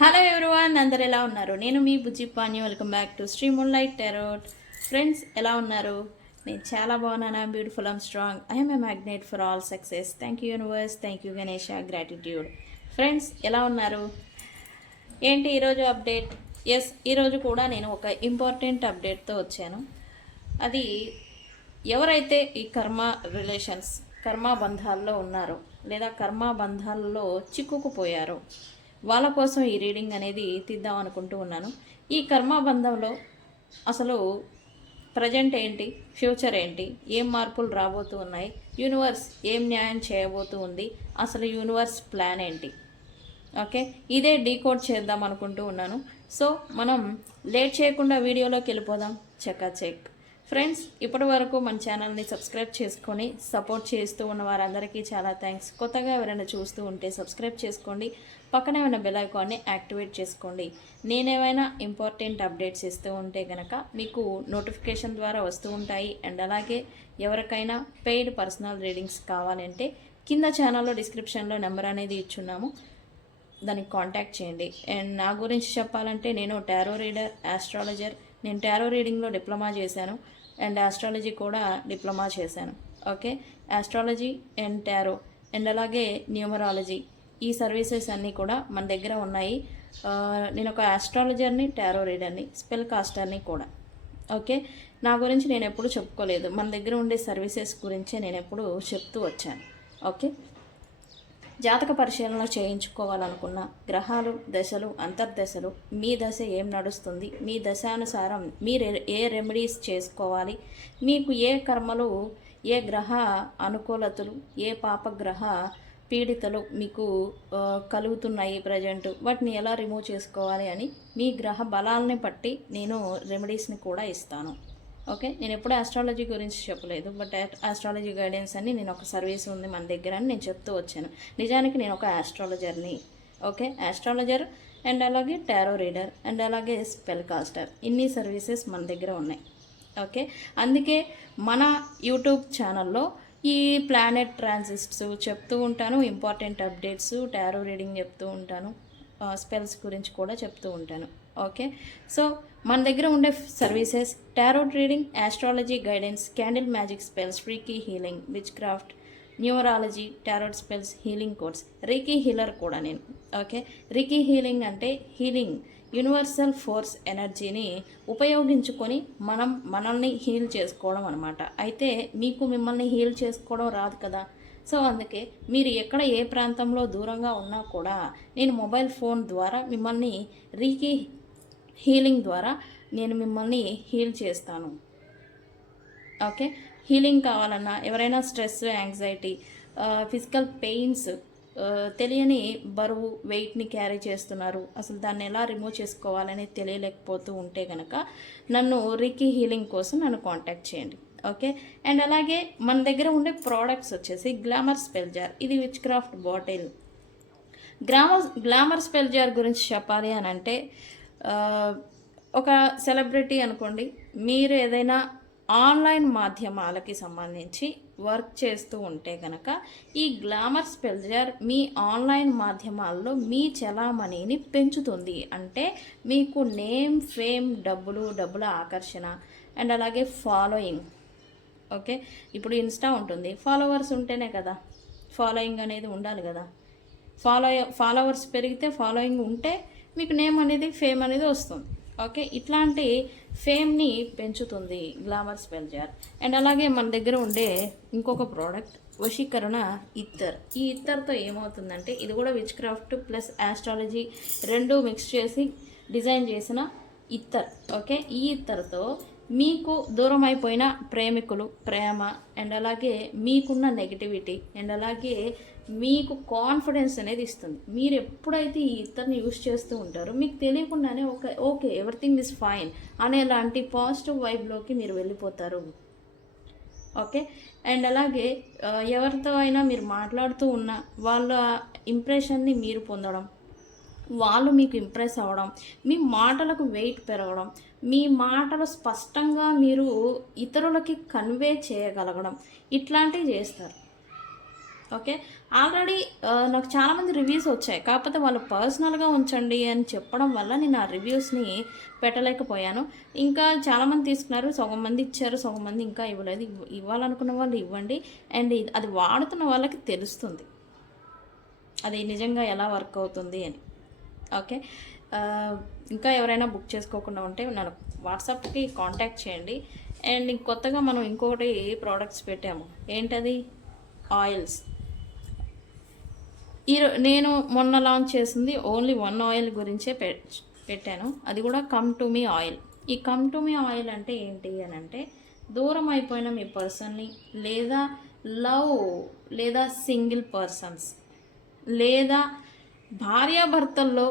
Hello everyone, అందరు ఎలా ఉన్నారు? నేను మీ Bujji Pani. Welcome back to Sri moonlight tarot. Friends, ఎలా ఉన్నారు? నేను చాలా బాగున్నాను. Beautiful, I'm strong, I'm a magnet for all success. Thank you universe, thank you Ganesha, gratitude. Friends, ఎలా ఉన్నారు? ఏంటి ఈరోజు అప్డేట్? ఎస్, ఈరోజు కూడా నేను ఒక ఇంపార్టెంట్ అప్డేట్తో వచ్చాను. అది ఎవరైతే ఈ కర్మ బంధాల్లో ఉన్నారో లేదా కర్మ బంధాల్లో చిక్కుకుపోయారో వాళ్ళ కోసం ఈ రీడింగ్ అనేది తీద్దాం అనుకుంటూ ఉన్నాను. ఈ కర్మబంధంలో అసలు ప్రజెంట్ ఏంటి, ఫ్యూచర్ ఏంటి, ఏం మార్పులు రాబోతూ ఉన్నాయి, యూనివర్స్ ఏం న్యాయం చేయబోతూ ఉంది, అసలు యూనివర్స్ ప్లాన్ ఏంటి? ఓకే, ఇదే డీకోడ్ చేద్దాం అనుకుంటూ ఉన్నాను. సో మనం లేట్ చేయకుండా వీడియోలోకి వెళ్ళిపోదాం. చెక్ ఫ్రెండ్స్, ఇప్పటి వరకు మన ఛానల్ని సబ్స్క్రైబ్ చేసుకొని సపోర్ట్ చేస్తూ ఉన్న వారందరికీ చాలా థ్యాంక్స్. కొత్తగా ఎవరైనా చూస్తూ ఉంటే సబ్స్క్రైబ్ చేసుకోండి, పక్కనే ఉన్న బెల్ ఐకాన్ని యాక్టివేట్ చేసుకోండి. నేనేమైనా ఇంపార్టెంట్ అప్డేట్స్ ఇస్తూ ఉంటే కనుక మీకు నోటిఫికేషన్ ద్వారా వస్తూ ఉంటాయి. అండ్ అలాగే ఎవరికైనా పెయిడ్ పర్సనల్ రీడింగ్స్ కావాలంటే కింద ఛానల్లో డిస్క్రిప్షన్లో నెంబర్ అనేది ఇచ్చున్నాము, దానికి కాంటాక్ట్ చేయండి. అండ్ నా గురించి చెప్పాలంటే నేను టారో రీడర్, ఆస్ట్రాలజర్. నేను టారో రీడింగ్లో డిప్లొమా చేశాను అండ్ ఆస్ట్రాలజీ కూడా డిప్లొమా చేశాను. Okay, astrology and tarot and అలాగే న్యూమరాలజీ, ఈ సర్వీసెస్ అన్నీ కూడా మన దగ్గర ఉన్నాయి. నేను ఒక ఆస్ట్రాలజర్ని, టారో రీడర్ని, స్పెల్ కాస్టర్ని కూడా. ఓకే, నా గురించి నేను ఎప్పుడు చెప్పుకోలేదు, మన దగ్గర ఉండే సర్వీసెస్ గురించే నేను ఎప్పుడు చెప్తూ వచ్చాను. ఓకే, జాతక పరిశీలన చేయించుకోవాలనుకున్న గ్రహాలు, దశలు, అంతర్దశలు, మీ దశ ఏం నడుస్తుంది, మీ దశానుసారం మీరు ఏ రెమెడీస్ చేసుకోవాలి, మీకు ఏ కర్మలు, ఏ గ్రహ అనుకూలతలు, ఏ పాపగ్రహ పీడితలు మీకు కలుగుతున్నాయి ప్రజెంట్, వాటిని ఎలా రిమూవ్ చేసుకోవాలి అని మీ గ్రహ బలాలని బట్టి నేను రెమెడీస్ని కూడా ఇస్తాను. ఓకే, నేను ఎప్పుడు ఆస్ట్రాలజీ గురించి చెప్పలేదు, బట్ ఆస్ట్రాలజీ గైడెన్స్ అని నేను ఒక సర్వీస్ ఉంది మన దగ్గర అని నేను చెప్తూ వచ్చాను. నిజానికి నేను ఒక ఆస్ట్రాలజర్ని. ఓకే, ఆస్ట్రాలజర్ అండ్ అలాగే టారో రీడర్ అండ్ అలాగే స్పెల్ కాస్టర్, ఇన్ని సర్వీసెస్ మన దగ్గర ఉన్నాయి. ఓకే, అందుకే మన యూట్యూబ్ ఛానల్లో ఈ ప్లానెట్ ట్రాన్సిట్స్ చెప్తూ ఉంటాను, ఇంపార్టెంట్ అప్డేట్స్, టారో రీడింగ్ చెప్తూ ఉంటాను, స్పెల్స్ గురించి కూడా చెప్తూ ఉంటాను. ఓకే, సో మన దగ్గర ఉండే services tarot reading, astrology guidance, candle magic spells, reiki healing, which craft, numerology, tarot spells, healing codes, reiki healer కూడా నేను. ఓకే, రీకీ హీలింగ్ అంటే హీలింగ్, యూనివర్సల్ ఫోర్స్ ఎనర్జీని ఉపయోగించుకొని మనల్ని హీల్ చేసుకోవడం అనమాట. అయితే మీకు మిమ్మల్ని హీల్ చేసుకోవడం రాదు కదా, సో అందుకే మీరు ఎక్కడ ఏ ప్రాంతంలో దూరంగా ఉన్నా కూడా నేను మొబైల్ ఫోన్ ద్వారా మిమ్మల్ని రీకీ హీలింగ్ ద్వారా నేను మిమ్మల్ని హీల్ చేస్తాను. ఓకే, హీలింగ్ కావాలన్నా, ఎవరైనా స్ట్రెస్, యాంగ్జైటీ, ఫిజికల్ పెయిన్స్, తెలియని బరువు, వెయిట్ని క్యారీ చేస్తున్నారు, అసలు దాన్ని ఎలా రిమూవ్ చేసుకోవాలని తెలియలేకపోతూ ఉంటే కనుక నన్ను రీకీ హీలింగ్ కోసం నన్ను కాంటాక్ట్ చేయండి. ఓకే, అండ్ అలాగే మన దగ్గర ఉండే ప్రోడక్ట్స్ వచ్చేసి గ్లామర్ స్పెల్ జార్, ఇది witchcraft bottle. Glamour spell jar గురించి చెప్పాలి అని అంటే ఒక సెలబ్రిటీ అనుకోండి, మీరు ఏదైనా ఆన్లైన్ మాధ్యమాలకి సంబంధించి వర్క్ చేస్తూ ఉంటే కనుక ఈ గ్లామర్ స్పెల్ జార్ మీ ఆన్లైన్ మాధ్యమాల్లో మీ చలామణిని పెంచుతుంది. అంటే మీకు నేమ్, ఫేమ్, డబ్బుల ఆకర్షణ అండ్ అలాగే ఫాలోయింగ్. ఓకే, ఇప్పుడు ఇన్స్టా ఉంటుంది, ఫాలోవర్స్ ఉంటేనే కదా ఫాలోయింగ్ అనేది ఉండాలి కదా. ఫాలోవర్స్ పెరిగితే, ఫాలోయింగ్ ఉంటే మీకు నేమ్ అనేది, ఫేమ్ అనేది వస్తుంది. ఓకే, ఇట్లాంటి ఫేమ్ని పెంచుతుంది గ్లామర్ స్పెల్ జార్. అండ్ అలాగే మన దగ్గర ఉండే ఇంకొక ప్రోడక్ట్ వశీకరణ ఇత్తర్. ఈ ఇత్తర్తో ఏమవుతుందంటే ఇది కూడా విచ్ క్రాఫ్ట్ ప్లస్ ఆస్ట్రాలజీ రెండు మిక్స్ చేసి డిజైన్ చేసిన ఇత్తర్. ఓకే, ఈ ఇత్తర్తో మీకు దూరం అయిపోయిన ప్రేమికులు, ప్రేమ అండ్ అలాగే మీకున్న నెగిటివిటీ అండ్ అలాగే మీకు కాన్ఫిడెన్స్ అనేది ఇస్తుంది. మీరు ఎప్పుడైతే ఈ ఇతరుని యూస్ చేస్తూ ఉంటారో మీకు తెలియకుండానే ఓకే ఎవ్రీథింగ్ ఇస్ ఫైన్ అనేలాంటి పాజిటివ్ వైబ్లోకి మీరు వెళ్ళిపోతారు. ఓకే, అండ్ అలాగే ఎవరితో అయినా మీరు మాట్లాడుతూ ఉన్న వాళ్ళ ఇంప్రెషన్ని మీరు పొందడం, వాళ్ళు మీకు ఇంప్రెస్ అవ్వడం, మీ మాటలకు వెయిట్ పెరగడం, మీ మాటలు స్పష్టంగా మీరు ఇతరులకి కన్వే చేయగలగడం, ఇట్లాంటివి చేస్తారు. ఓకే. ఆల్రెడీ నాకు చాలామంది రివ్యూస్ వచ్చాయి. కాకపోతే వాళ్ళు పర్సనల్‌గా ఉంచండి అని చెప్పడం వల్ల నేను ఆ రివ్యూస్‌ని పెట్టలేకపోయాను. ఇంకా చాలామంది తీసుకున్నారు. సగం మంది ఇచ్చారు. సగం మంది ఇంకా ఇవ్వలేదు. ఇవ్వాలనుకున్న వాళ్ళు ఇవ్వండి. అండ్ అది వాడుతున్న వాళ్ళకి తెలుస్తుంది. అది నిజంగా ఎలా వర్క్ అవుతుంది అని. ఓకే. ఇంకా ఎవరైనా బుక్ చేసుకోకుండా ఉంటే నన్ను వాట్సాప్‌కి కాంటాక్ట్ చేయండి. అండ్ కొత్తగా మనం ఇంకొకటి ప్రోడక్ట్స్ పెట్టాము. ఏంటది? ఆయిల్స్. నేను మొన్న లాంచ్ చేసింది ఓన్లీ 1 ఆయిల్ గురించే పెట్టాను. అది కూడా కమ్ టు మీ ఆయిల్. ఈ కమ్ టు మీ ఆయిల్ అంటే ఏంటి అని అంటే, దూరం అయిపోయిన మీ పర్సన్ని, లేదా లవ్, లేదా సింగిల్ పర్సన్స్, లేదా భార్యాభర్తల్లో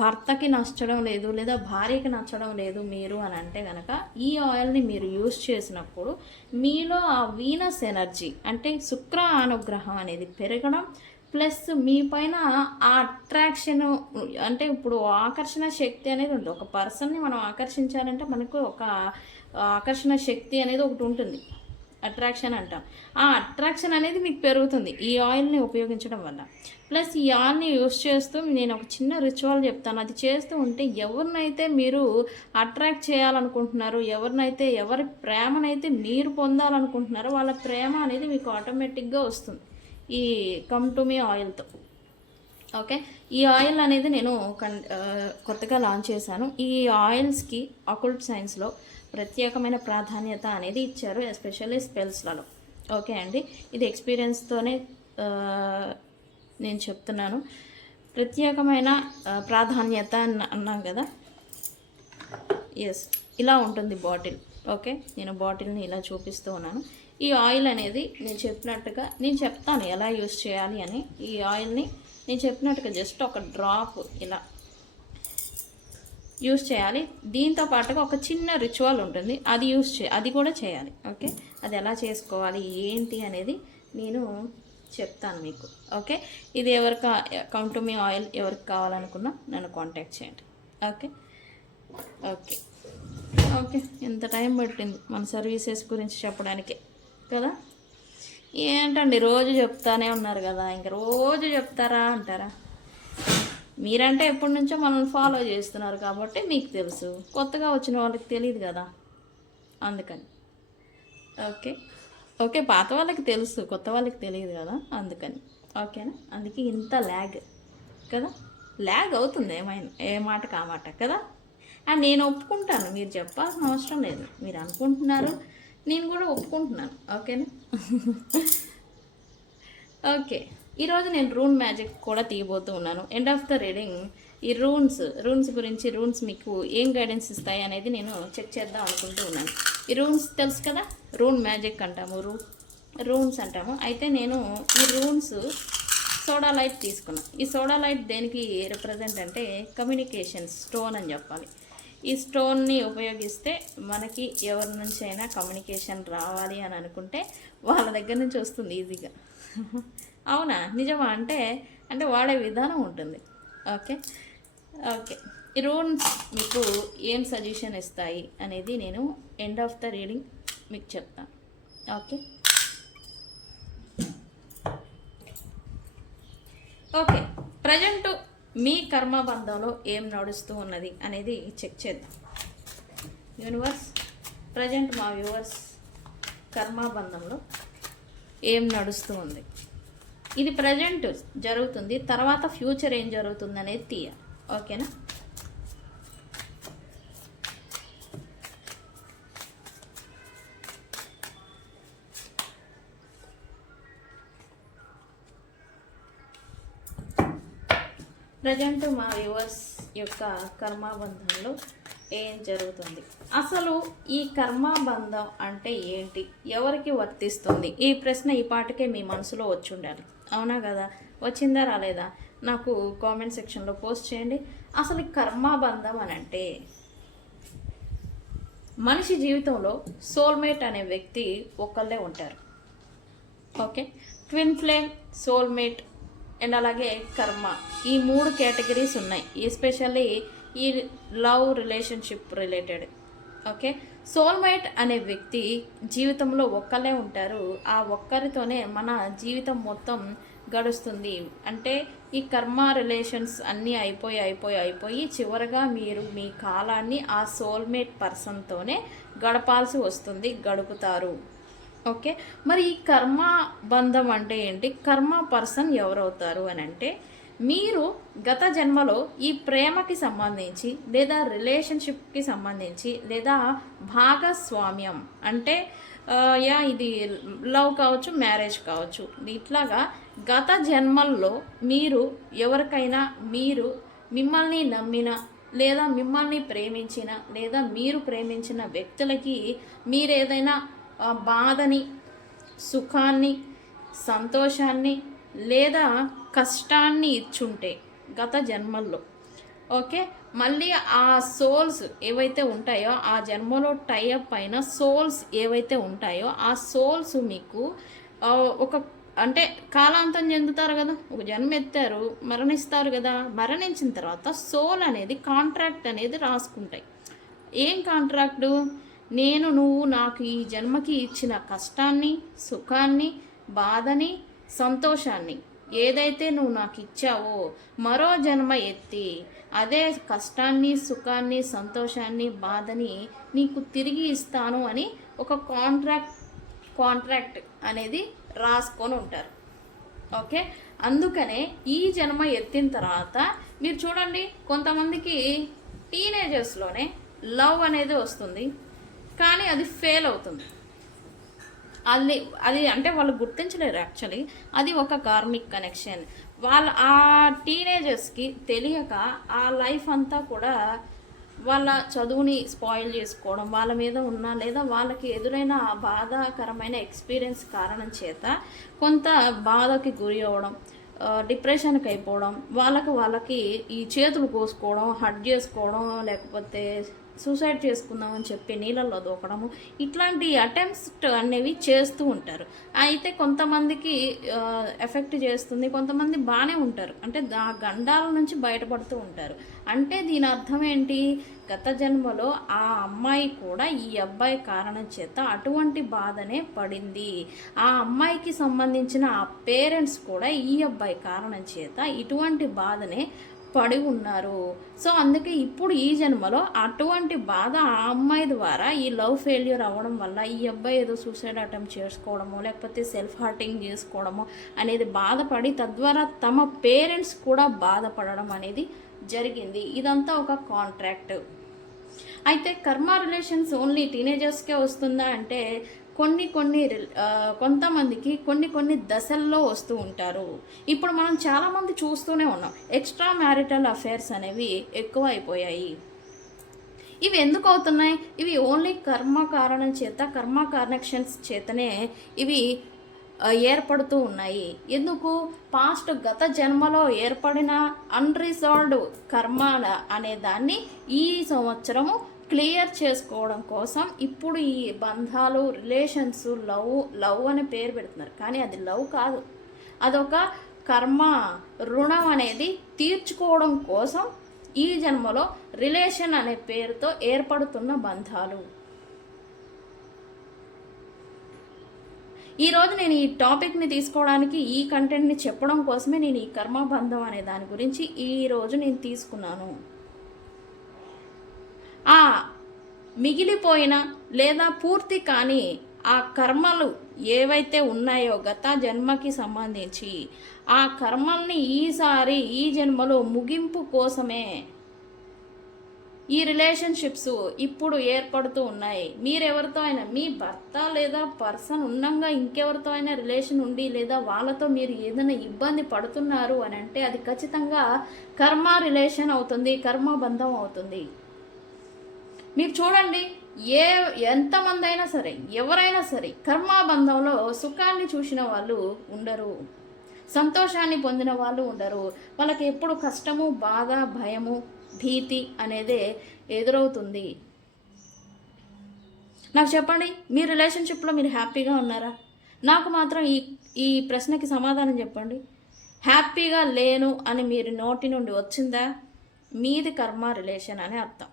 భర్తకి నచ్చడం లేదు, లేదా భార్యకి నచ్చడం లేదు మీరు అని అంటే కనుక, ఈ ఆయిల్ని మీరు యూస్ చేసినప్పుడు మీలో ఆ వీనస్ ఎనర్జీ అంటే శుక్ర అనుగ్రహం అనేది పెరగడం, ప్లస్ మీ పైన ఆ అట్రాక్షన్, అంటే ఇప్పుడు ఆకర్షణ శక్తి అనేది ఉంటుంది. ఒక పర్సన్ని మనం ఆకర్షించాలంటే మనకు ఒక ఆకర్షణ శక్తి అనేది ఒకటి ఉంటుంది, అట్రాక్షన్ అంటాం. ఆ అట్రాక్షన్ అనేది మీకు పెరుగుతుంది ఈ ఆయిల్ని ఉపయోగించడం వల్ల. ప్లస్ ఈ ఆయిల్ని యూస్ చేస్తూ నేను ఒక చిన్న రిచువల్ చెప్తాను. అది చేస్తూ ఉంటే ఎవరినైతే మీరు అట్రాక్ట్ చేయాలనుకుంటున్నారో, ఎవరి ప్రేమనైతే మీరు పొందాలనుకుంటున్నారో వాళ్ళ ప్రేమ అనేది మీకు ఆటోమేటిక్గా వస్తుంది ఈ కమ్ టు మీ ఆయిల్తో. ఓకే. ఈ ఆయిల్ అనేది నేను కొత్తగా లాంచ్ చేశాను. ఈ ఆయిల్స్కి అకల్ట్ సైన్స్లో ప్రత్యేకమైన ప్రాధాన్యత అనేది ఇచ్చారు, ఎస్పెషల్లీ స్పెల్స్లలో. ఓకే అండి, ఇది ఎక్స్పీరియన్స్తోనే నేను చెప్తున్నాను. ప్రత్యేకమైన ప్రాధాన్యత అన్నాం కదా. ఎస్, ఇలా ఉంటుంది బాటిల్. ఓకే, నేను బాటిల్ని ఇలా చూపిస్తూ ఉన్నాను. ఈ ఆయిల్ అనేది నేను చెప్పినట్టుగా నేను చెప్తాను ఎలా యూస్ చేయాలి అని. ఈ ఆయిల్ని నేను చెప్పినట్టుగా జస్ట్ ఒక డ్రాప్ ఇలా యూస్ చేయాలి. దీంతో పాటుగా ఒక చిన్న రిచువల్ ఉంటుంది, అది కూడా చేయాలి. ఓకే, అది ఎలా చేసుకోవాలి ఏంటి అనేది నేను చెప్తాను మీకు. ఓకే, ఇది కమ్ టు మీ ఆయిల్ ఎవరికి కావాలనుకున్నా నన్ను కాంటాక్ట్ చేయండి. Okay okay okay. ఎంత టైం పట్టింది మన సర్వీసెస్ గురించి చెప్పడానికి కదా. ఏంటండి రోజు చెప్తానే ఉన్నారు కదా, ఇంక రోజు చెప్తారా అంటారా? మీరంటే ఎప్పటి నుంచో మనల్ని ఫాలో చేస్తున్నారు కాబట్టి మీకు తెలుసు, కొత్తగా వచ్చిన వాళ్ళకి తెలియదు కదా, అందుకని. ఓకే ఓకే, పాత వాళ్ళకి తెలుసు, కొత్త వాళ్ళకి తెలియదు కదా, అందుకని. ఓకేనా, అందుకే ఇంత ల్యాగ్ కదా, ల్యాగ్ అవుతుంది ఏ మాటకు ఆ మాట కదా. అండ్ నేను ఒప్పుకుంటాను, మీరు చెప్పాల్సిన అవసరం లేదు, మీరు అనుకుంటున్నారు, నేను కూడా ఒప్పుకుంటున్నాను. ఓకేనా. ఓకే, ఈరోజు నేను రూన్ మ్యాజిక్ కూడా తీయబోతూ ఉన్నాను. ఎండ్ ఆఫ్ ద రీడింగ్ ఈ రూన్స్ గురించి, రూన్స్ మీకు ఏం గైడెన్స్ ఇస్తాయి అనేది నేను చెక్ చేద్దాం అనుకుంటూ ఉన్నాను. ఈ రూన్స్ తెలుసు కదా, రూన్ మ్యాజిక్ అంటాము, రూన్స్ అంటాము. అయితే నేను ఈ రూన్స్ సోడా లైట్ తీసుకున్నాను. ఈ సోడా లైట్ దేనికి రిప్రజెంట్ అంటే కమ్యూనికేషన్ స్టోన్ అని చెప్పాలి. ఈ స్టోన్ని ఉపయోగిస్తే మనకి ఎవరి నుంచి అయినా కమ్యూనికేషన్ రావాలి అని అనుకుంటే వాళ్ళ దగ్గర నుంచి వస్తుంది ఈజీగా. అవునా, నిజమా అంటే వాడే విధానం ఉంటుంది. ఓకే ఓకే, ఈ రూన్స్ మీకు ఏం సజెషన్ ఇస్తాయి అనేది నేను ఎండ్ ఆఫ్ ద రీడింగ్ మీకు చెప్తాను. ఓకే ఓకే, ప్రజెంట్ మీ కర్మబంధంలో ఏం నడుస్తూ ఉన్నది అనేది చెక్ చేద్దాం. యూనివర్స్, ప్రజెంట్ మా వ్యూవర్స్ కర్మబంధంలో ఏం నడుస్తూ ఉంది, ఇది ప్రజెంట్ జరుగుతుంది, తర్వాత ఫ్యూచర్ ఏం జరుగుతుంది అనేది తీయాలి. ఓకేనా. ప్రజెంట్ మా వ్యూవర్స్ యొక్క కర్మబంధంలో ఏం జరుగుతుంది, అసలు ఈ కర్మబంధం అంటే ఏంటి, ఎవరికి వర్తిస్తుంది, ఈ ప్రశ్న ఈ పాటికే మీ మనసులో వచ్చి ఉండాలి. అవునా కదా, వచ్చిందా రాలేదా నాకు కామెంట్ సెక్షన్లో పోస్ట్ చేయండి. అసలు ఈ కర్మబంధం అని అంటే, మనిషి జీవితంలో సోల్మేట్ అనే వ్యక్తి ఒకళ్ళే ఉంటారు. Okay, twin flame, soulmate and అలాగే కర్మ, ఈ 3 కేటగిరీస్ ఉన్నాయి, ఎస్పెషల్లీ ఈ love relationship related. Okay, soulmate అనే వ్యక్తి జీవితంలో ఒక్కలే ఉంటారు. ఆ ఒక్కరితోనే మన జీవితం మొత్తం గడుస్తుంది. అంటే ఈ కర్మ రిలేషన్స్ అన్నీ అయిపోయి చివరగా మీరు మీ కాలాన్ని ఆ సోల్మేట్ పర్సన్తోనే గడపాల్సి వస్తుంది, గడుపుతారు. ఓకే, మరి ఈ కర్మ బంధం అంటే ఏంటి? కర్మ పర్సన్ ఎవరవుతారు అని అంటే, మీరు గత జన్మలో ఈ ప్రేమకి సంబంధించి లేదా రిలేషన్షిప్కి సంబంధించి లేదా భాగస్వామ్యం అంటే ఇది లవ్ కావచ్చు, మ్యారేజ్ కావచ్చు, ఇట్లాగా గత జన్మల్లో మీరు ఎవరికైనా మిమ్మల్ని నమ్మిన లేదా మిమ్మల్ని ప్రేమించిన లేదా మీరు ప్రేమించిన వ్యక్తులకి మీరేదైనా బాధని, సుఖాన్ని, సంతోషాన్ని లేదా కష్టాన్ని ఇచ్చుంటే గత జన్మల్లో, ఓకే, మళ్ళీ ఆ సోల్స్ ఏవైతే ఉంటాయో ఆ జన్మలో టైఅప్ అయిన సోల్స్ ఏవైతే ఉంటాయో ఆ సోల్స్ మీకు ఒక అంటే కాలాంతం చెందుతారు కదా, ఒక జన్మ ఎత్తారు, మరణిస్తారు కదా, మరణించిన తర్వాత సోల్ అనేది కాంట్రాక్ట్ అనేది రాసుకుంటాయి. ఏం కాంట్రాక్టు? నువ్వు నాకు ఈ జన్మకి ఇచ్చిన కష్టాన్ని, సుఖాన్ని, బాధని, సంతోషాన్ని ఏదైతే నువ్వు నాకు ఇచ్చావో మరో జన్మ ఎత్తి అదే కష్టాన్ని, సుఖాన్ని, సంతోషాన్ని, బాధని నీకు తిరిగి ఇస్తాను అని ఒక కాంట్రాక్ట్ అనేది రాసుకొని ఉంటారు. ఓకే, అందుకనే ఈ జన్మ ఎత్తిన తర్వాత మీరు చూడండి, కొంతమందికి టీనేజర్స్లోనే లవ్ అనేది వస్తుంది, కానీ అది ఫెయిల్ అవుతుంది. అది అంటే వాళ్ళు గుర్తించలేరు. యాక్చువల్లీ అది ఒక కార్మిక్ కనెక్షన్. ఆ టీనేజర్స్కి తెలియక ఆ లైఫ్ అంతా కూడా వాళ్ళ చదువుని స్పాయిల్ చేసుకోవడం, వాళ్ళ మీద ఉన్న లేదా వాళ్ళకి ఎదురైన ఆ బాధాకరమైన ఎక్స్పీరియన్స్ కారణం చేత కొంత బాధకి గురి అవ్వడం, డిప్రెషన్కి అయిపోవడం, వాళ్ళకి ఈ చేతులు కోసుకోవడం, హర్ట్ చేసుకోవడం, లేకపోతే సూసైడ్ చేసుకుందామని చెప్పి నీళ్ళల్లో దూకడము, ఇట్లాంటి అటెంప్ట్స్ అనేవి చేస్తూ ఉంటారు. అయితే కొంతమందికి ఎఫెక్ట్ చేస్తుంది, కొంతమంది బాగానే ఉంటారు, అంటే ఆ గండాల నుంచి బయటపడుతూ ఉంటారు. అంటే దీని అర్థం ఏంటి? గత జన్మలో ఆ అమ్మాయి కూడా ఈ అబ్బాయి కారణం చేత అటువంటి బాధనే పడింది. ఆ అమ్మాయికి సంబంధించిన ఆ పేరెంట్స్ కూడా ఈ అబ్బాయి కారణం చేత ఇటువంటి బాధనే పడి ఉన్నారు. సో అందుకే ఇప్పుడు ఈ జన్మలో అటువంటి బాధ ఆ అమ్మాయి ద్వారా ఈ లవ్ ఫెయిల్యూర్ అవ్వడం వల్ల ఈ అబ్బాయి ఏదో సూసైడ్ అటెంప్ట్ చేసుకోవడము లేకపోతే సెల్ఫ్ హార్టింగ్ చేసుకోవడము అనేది బాధపడి తద్వారా తమ పేరెంట్స్ కూడా బాధపడడం అనేది జరిగింది. ఇదంతా ఒక కాంట్రాక్ట్. అయితే కర్మ రిలేషన్స్ ఓన్లీ టీనేజర్స్కే వస్తుందా అంటే కొంతమందికి కొన్ని దశల్లో వస్తూ ఉంటారు. ఇప్పుడు మనం చాలామంది చూస్తూనే ఉన్నాం, ఎక్స్ట్రా మ్యారిటల్ అఫైర్స్ అనేవి ఎక్కువ అయిపోయాయి. ఇవి ఎందుకు అవుతున్నాయి? ఇవి ఓన్లీ కర్మ కారణం చేత, కర్మ కనెక్షన్స్ చేతనే ఇవి ఏర్పడుతూ ఉన్నాయి. ఎందుకు? గత జన్మలో ఏర్పడిన అన్రిజాల్వ్డ్ కర్మ అనే దాన్ని ఈ సంవత్సరము క్లియర్ చేసుకోవడం కోసం ఇప్పుడు ఈ బంధాలు, రిలేషన్స్, లవ్ అనే పేరు పెడుతున్నారు, కానీ అది లవ్ కాదు, అదొక కర్మ, రుణం అనేది తీర్చుకోవడం కోసం ఈ జన్మలో రిలేషన్ అనే పేరుతో ఏర్పడుతున్న బంధాలు. ఈరోజు నేను ఈ టాపిక్ని తీసుకోవడానికి, ఈ కంటెంట్ని చెప్పడం కోసమే నేను ఈ కర్మబంధం అనే దాని గురించి ఈరోజు నేను తీసుకున్నాను. ఆ మిగిలిపోయిన లేదా పూర్తి కాని ఆ కర్మలు ఏవైతే ఉన్నాయో గత జన్మకి సంబంధించి ఆ కర్మల్ని ఈ జన్మలో ముగింపు కోసమే ఈ రిలేషన్షిప్స్ ఇప్పుడు ఏర్పడుతూ ఉన్నాయి. మీరెవరితో అయినా, మీ భర్త లేదా పర్సన్ ఉన్నంగా ఇంకెవరితో అయినా రిలేషన్ ఉండి లేదా వాళ్ళతో మీరు ఏదైనా ఇబ్బంది పడుతున్నారు అని అంటే అది ఖచ్చితంగా కర్మ రిలేషన్ అవుతుంది, కర్మబంధం అవుతుంది. మీరు చూడండి, ఎంతమంది అయినా సరే, ఎవరైనా సరే కర్మబంధంలో సుఖాన్ని చూసిన వాళ్ళు ఉండరు, సంతోషాన్ని పొందిన వాళ్ళు ఉండరు. వాళ్ళకి ఎప్పుడు కష్టము, బాధ, భయము, భీతి అనేదే ఎదురవుతుంది. నాకు చెప్పండి, మీ రిలేషన్షిప్లో మీరు హ్యాపీగా ఉన్నారా? నాకు మాత్రం ఈ ప్రశ్నకి సమాధానం చెప్పండి. హ్యాపీగా లేను అని మీరు నోటి నుండి వచ్చిందా, మీది కర్మ రిలేషన్ అని అర్థం.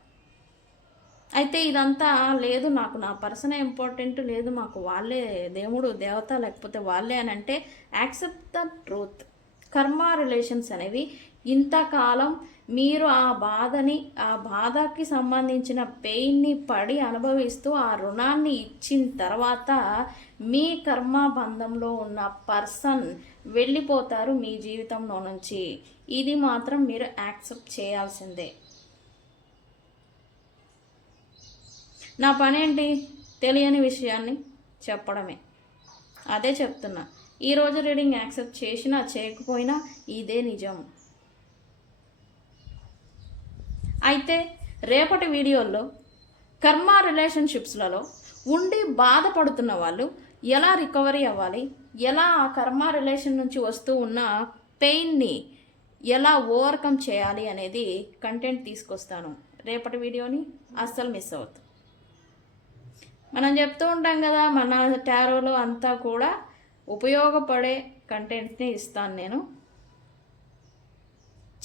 అయితే ఇదంతా లేదు, నాకు నా పర్సనే ఇంపార్టెంట్, లేదు మాకు వాళ్ళే దేవుడు దేవత లేకపోతే వాళ్ళే అని అంటే యాక్సెప్ట్ ద ట్రూత్. కర్మ రిలేషన్స్ అనేవి ఇంతకాలం మీరు ఆ బాధకి సంబంధించిన పెయిన్ని పడి అనుభవిస్తూ ఆ రుణాన్ని ఇచ్చిన తర్వాత మీ కర్మ బంధంలో ఉన్న పర్సన్ వెళ్ళిపోతారు మీ జీవితంలో నుంచి. ఇది మాత్రం మీరు యాక్సెప్ట్ చేయాల్సిందే. నా పని ఏంటి? తెలియని విషయాన్ని చెప్పడమే. అదే చెప్తున్నా. ఈరోజు రీడింగ్ యాక్సెప్ట్ చేసినా చేయకపోయినా ఇదే నిజం. అయితే రేపటి వీడియోల్లో కర్మ రిలేషన్షిప్స్లలో ఉండి బాధపడుతున్న వాళ్ళు ఎలా రికవరీ అవ్వాలి, ఎలా ఆ కర్మ రిలేషన్ నుంచి వస్తూ ఉన్న పెయిన్ని ఎలా ఓవర్కమ్ చేయాలి అనేది కంటెంట్ తీసుకొస్తాను. రేపటి వీడియోని అస్సలు మిస్ అవ్వద్దు. మనం చెప్తూ ఉంటాం కదా, మన టారోలో అంతా కూడా ఉపయోగపడే కంటెంట్ని ఇస్తాను నేను.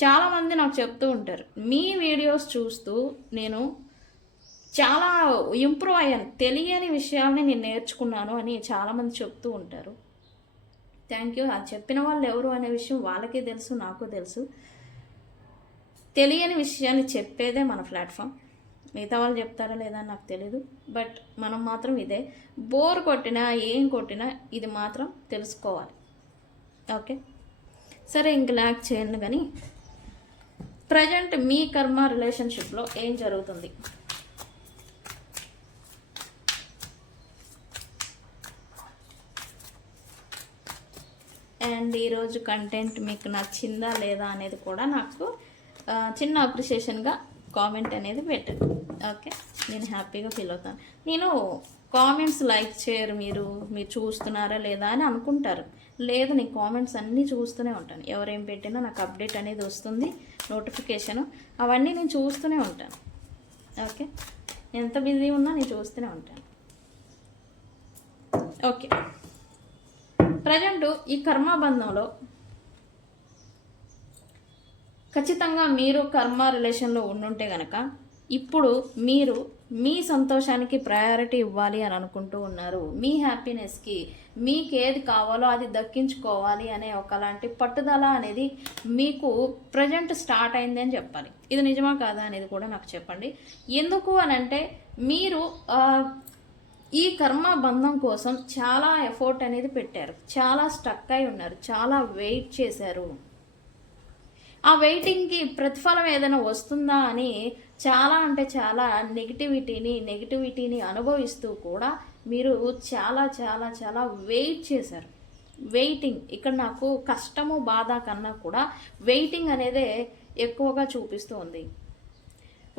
చాలామంది నాకు చెప్తూ ఉంటారు, మీ వీడియోస్ చూస్తూ నేను చాలా ఇంప్రూవ్ అయ్యాను, తెలియని విషయాల్ని నేను నేర్చుకున్నాను అని చాలామంది చెప్తూ ఉంటారు. Thank you. అది చెప్పిన వాళ్ళు ఎవరు అనే విషయం వాళ్ళకే తెలుసు, నాకు తెలుసు. తెలియని విషయాన్ని చెప్పేదే మన ప్లాట్ఫామ్. మిగతా వాళ్ళు చెప్తారా లేదా నాకు తెలీదు, బట్ మనం మాత్రం ఇదే. బోర్ కొట్టినా ఏం కొట్టినా ఇది మాత్రం తెలుసుకోవాలి. ఓకే, సరే, ఇంక ల్యాక్ చేయండి. కానీ ప్రజెంట్ మీ కర్మ రిలేషన్షిప్లో ఏం జరుగుతుంది? అండ్ ఈరోజు కంటెంట్ మీకు నచ్చిందా లేదా అనేది కూడా నాకు చిన్న అప్రిషియేషన్గా కామెంట్ అనేది పెట్టండి. ఓకే, నేను హ్యాపీగా ఫీల్ అవుతాను. నేను కామెంట్స్ లైక్ చేయరు, మీరు చూస్తున్నారా లేదా అని అనుకుంటారు. లేదు, నేను కామెంట్స్ అన్నీ చూస్తూనే ఉంటాను. ఎవరేం పెట్టినా నాకు అప్డేట్ అనేది వస్తుంది, నోటిఫికేషను అవన్నీ నేను చూస్తూనే ఉంటాను. ఓకే, ఎంత బిజీ ఉన్నా నేను చూస్తూనే ఉంటాను. ఓకే, ప్రజెంట్ ఈ కర్మబంధంలో ఖచ్చితంగా మీరు కర్మ రిలేషన్లో ఉండుంటే కనుక ఇప్పుడు మీరు మీ సంతోషానికి ప్రయారిటీ ఇవ్వాలి అని అనుకుంటూ ఉన్నారు. మీ హ్యాపీనెస్కి మీకు ఏది కావాలో అది దక్కించుకోవాలి అనే ఒకలాంటి పట్టుదల అనేది మీకు ప్రజెంట్ స్టార్ట్ అయింది అని చెప్పాలి. ఇది నిజమా కాదా అనేది కూడా నాకు చెప్పండి. ఎందుకు అని అంటే మీరు ఈ కర్మ బంధం కోసం చాలా ఎఫర్ట్ అనేది పెట్టారు, చాలా స్టక్ అయి ఉన్నారు, చాలా వెయిట్ చేశారు. ఆ వెయిటింగ్కి ప్రతిఫలం ఏదైనా వస్తుందా అని చాలా అంటే చాలా నెగిటివిటీని అనుభవిస్తూ కూడా మీరు చాలా చాలా చాలా వెయిట్ చేశారు. వెయిటింగ్ ఇక్కడ నాకు కష్టము బాధ కన్నా కూడా వెయిటింగ్ అనేదే ఎక్కువగా చూపిస్తూ ఉంది.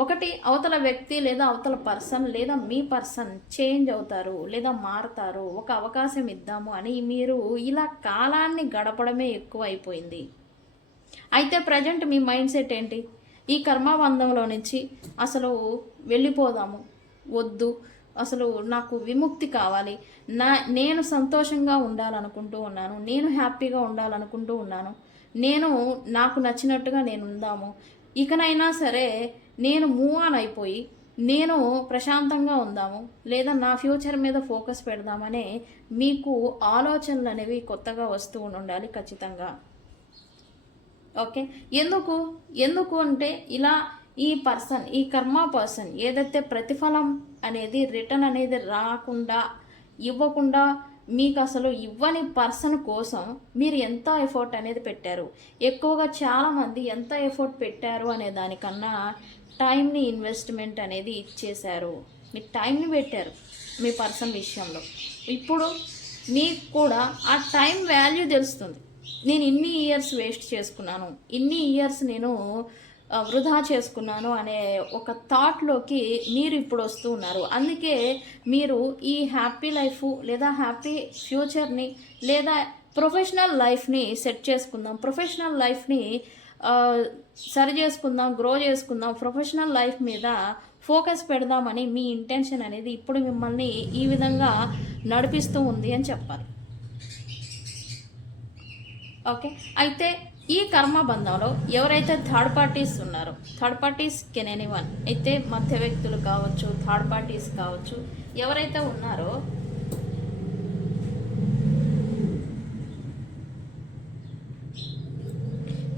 ఒకటి, అవతల వ్యక్తి లేదా అవతల పర్సన్ లేదా మీ పర్సన్ చేంజ్ అవుతారు లేదా మారుతారు, ఒక అవకాశం ఇద్దాము అని మీరు ఇలా కాలాన్ని గడపడమే ఎక్కువ అయిపోయింది. అయితే ప్రజెంట్ మీ మైండ్ సెట్ ఏంటి? ఈ కర్మబంధంలో నుంచి అసలు వెళ్ళిపోదాము, వద్దు, అసలు నాకు విముక్తి కావాలి, నేను సంతోషంగా ఉండాలనుకుంటూ ఉన్నాను, నేను హ్యాపీగా ఉండాలనుకుంటూ ఉన్నాను, నాకు నచ్చినట్టుగా నేను ఉందాము, ఇకనైనా సరే నేను మూవ్ ఆన్ అయిపోయి నేను ప్రశాంతంగా ఉందాము, లేదా నా ఫ్యూచర్ మీద ఫోకస్ పెడదామనే మీకు ఆలోచనలు అనేవి కొత్తగా వస్తూ ఉండాలి ఖచ్చితంగా. ఓకే, ఎందుకు అంటే ఇలా ఈ కర్మ పర్సన్ ఏదైతే ప్రతిఫలం అనేది రిటర్న్ అనేది ఇవ్వకుండా మీకు అసలు ఇవ్వని పర్సన్ కోసం మీరు ఎంత ఎఫర్ట్ అనేది పెట్టారు. ఎక్కువగా చాలామంది ఎంత ఎఫర్ట్ పెట్టారు అనే దానికన్నా టైంని ఇన్వెస్ట్మెంట్ అనేది ఇచ్చేశారు. మీరు టైంని పెట్టారు మీ పర్సన్ విషయంలో. ఇప్పుడు మీకు కూడా ఆ టైం వాల్యూ తెలుస్తుంది. నేను ఇన్ని ఇయర్స్ వేస్ట్ చేసుకున్నాను, ఇన్ని ఇయర్స్ నేను వృధా చేసుకున్నాను అనే ఒక థాట్లోకి మీరు ఇప్పుడు వస్తూ ఉన్నారు. అందుకే మీరు ఈ హ్యాపీ లైఫ్ లేదా హ్యాపీ ఫ్యూచర్ని లేదా ప్రొఫెషనల్ లైఫ్ని సెట్ చేసుకుందాం, ప్రొఫెషనల్ లైఫ్ని సరి చేసుకుందాం, గ్రో చేసుకుందాం, ప్రొఫెషనల్ లైఫ్ మీద ఫోకస్ పెడదామని మీ ఇంటెన్షన్ అనేది ఇప్పుడు మిమ్మల్ని ఈ విధంగా నడిపిస్తూ ఉంది అని చెప్పాలి. ఓకే, అయితే ఈ కర్మ బంధంలో ఎవరైతే థర్డ్ పార్టీస్ ఉన్నారో, థర్డ్ పార్టీస్ కెన్ ఎనీవన్, అయితే మధ్య వ్యక్తులు కావచ్చు, థర్డ్ పార్టీస్ కావచ్చు, ఎవరైతే ఉన్నారో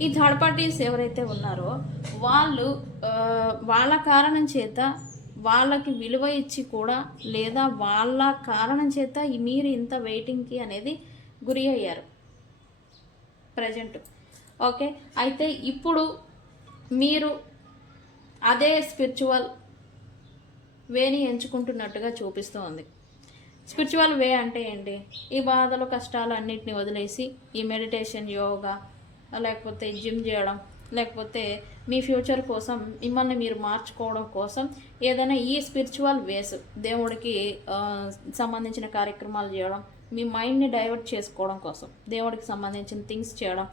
ఈ థర్డ్ పార్టీస్ ఎవరైతే ఉన్నారో వాళ్ళు వాళ్ళ కారణం చేత వాళ్ళకి విలువ ఇచ్చి కూడా, లేదా వాళ్ళ కారణం చేత మీరు ఇంత వెయిటింగ్కి అనేది గురి అయ్యారు ప్రజెంట్. ఓకే, అయితే ఇప్పుడు మీరు అదే స్పిరిచువల్ వేని ఎంచుకుంటున్నట్టుగా చూపిస్తూ ఉంది. స్పిరిచువల్ వే అంటే ఏంటి? ఈ బాధలు కష్టాలు అన్నిటిని వదిలేసి ఈ మెడిటేషన్, యోగా, లేకపోతే జిమ్ చేయడం, లేకపోతే మీ ఫ్యూచర్ కోసం మిమ్మల్ని మీరు మార్చుకోవడం కోసం ఏదైనా ఈ స్పిరిచువల్ వేస్, దేవుడికి సంబంధించిన కార్యక్రమాలు చేయడం, మీ మైండ్ని డైవర్ట్ చేసుకోవడం కోసం దేవుడికి సంబంధించిన థింగ్స్ చేయడం,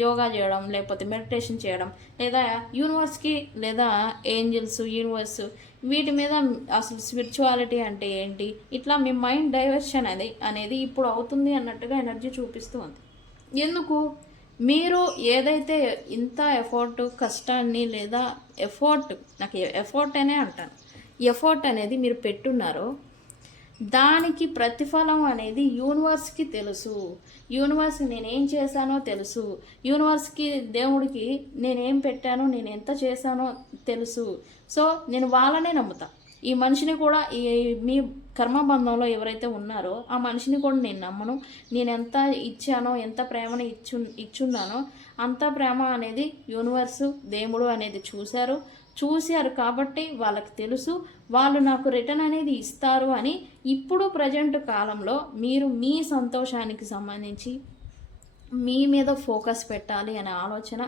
యోగా చేయడం, లేకపోతే మెడిటేషన్ చేయడం, లేదా యూనివర్స్కి లేదా ఏంజల్స్, యూనివర్స్, వీటి మీద అసలు స్పిరిచువాలిటీ అంటే ఏంటి, ఇట్లా మీ మైండ్ డైవర్షన్ అనేది ఇప్పుడు అవుతుంది అన్నట్టుగా ఎనర్జీ చూపిస్తూ ఉంది. ఎందుకు? మీరు ఏదైతే ఇంత ఎఫర్ట్, కష్టాన్ని, లేదా నాకు ఎఫర్ట్ అనే అంటాను, ఎఫర్ట్ అనేది మీరు పెట్టున్నారో దానికి ప్రతిఫలం అనేది యూనివర్స్కి తెలుసు. యూనివర్స్కి నేనేం చేశానో తెలుసు, యూనివర్స్కి, దేవుడికి నేనేం పెట్టానో, నేను ఎంత చేశానో తెలుసు. సో నేను వాళ్ళనే నమ్ముతా. ఈ మనిషిని కూడా, మీ కర్మబంధంలో ఎవరైతే ఉన్నారో ఆ మనిషిని కూడా నేను నమ్మను. నేను ఎంత ఇచ్చానో, ఎంత ప్రేమను ఇచ్చున్నానో అంత ప్రేమ అనేది యూనివర్సు, దేవుడు అనేది చూశారు కాబట్టి వాళ్ళకి తెలుసు, వాళ్ళు నాకు రిటర్న్ అనేది ఇస్తారు అని. ఇప్పుడు ప్రజెంట్ కాలంలో మీరు మీ సంతోషానికి సంబంధించి మీ మీద ఫోకస్ పెట్టాలి అనే ఆలోచన